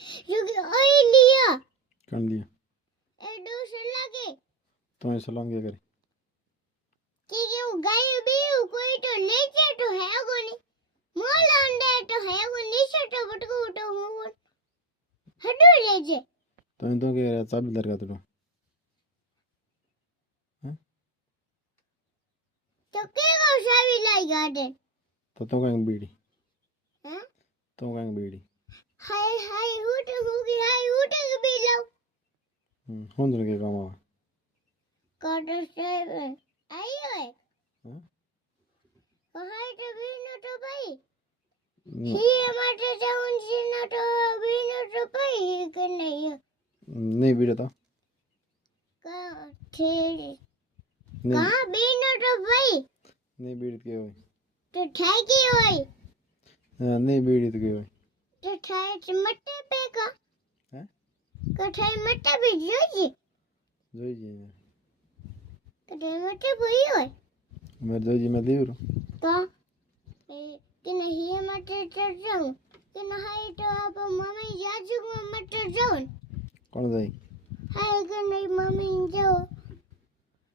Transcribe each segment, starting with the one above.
क्योंकि ओए लिया कर लिया ए दूसरे लगे तो ऐसा लॉन्ग करे कि वो गाय भी कोई तो ले जाए तो है को नहीं मोल अंडे तो है को नीचे तो बटको तो मोल हटो ले जे तो के चाबी दरगा तो तो के को सावी लाई गार्डन तो कहीं बीड़ी हैं तो कहीं बीड़ी हाय हाय उठ होगी हाय उठ के भी लो हों के काम आवा काटर से आयो है हाँ? कहां तो भी न तो भाई नहीं ही माटे जाऊं जी न तो भी न तो भाई के नहीं बीड़ी था का ठीक नहीं कहां भी न तो भाई नहीं बीड़ी के होय तो ठाई की होई नहीं बीड़ी तो के होय तो ठाई मट्टे पे का हैं का ठाई मट्टे पे जोजी જોઈ જી का ठाई मट्टे पे होई मैं જોઈ જી मैं देवरो तो कि नहीं मट्टे चढ़ जाऊं कि नहीं तो आप मम्मी जाजू को मट्टे जाऊं कौन जाई हाय कि नहीं मम्मी जाओ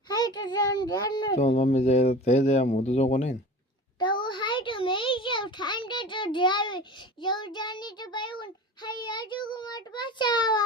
हाय तो जान जान तो मम्मी जाए तो ते जाए मुंह तो जो को नहीं तो हाय तो मैं ही जाऊं ठंडे तो जावे जो जानी तो भाई हाय आजू को मत बचावा